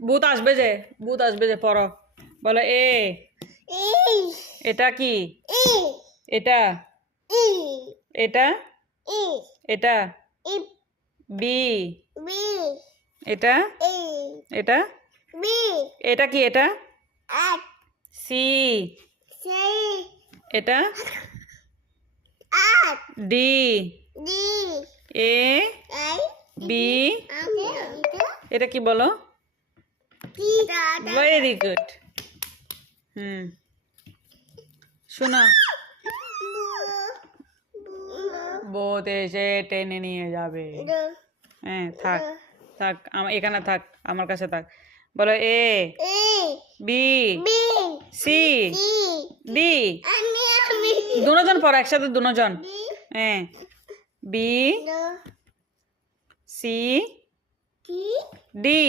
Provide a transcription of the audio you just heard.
ভূত আসবে যে পড়ো। বলো এ। এটা কি? এটা এটা এটা বি। এটা এটা এটা কি? এটা সি। এটা ডি। A B. এটা কি বলো? Very good. শোনো, ভূত এসে টেনে নিয়ে যাবে। হ্যাঁ, থাক থাক, এখানে থাক, আমার কাছে থাক। বলো এ বি সি ডি। দুজন পড়ো একসাথে, দুজন। হ্যাঁ, বি সি ডি।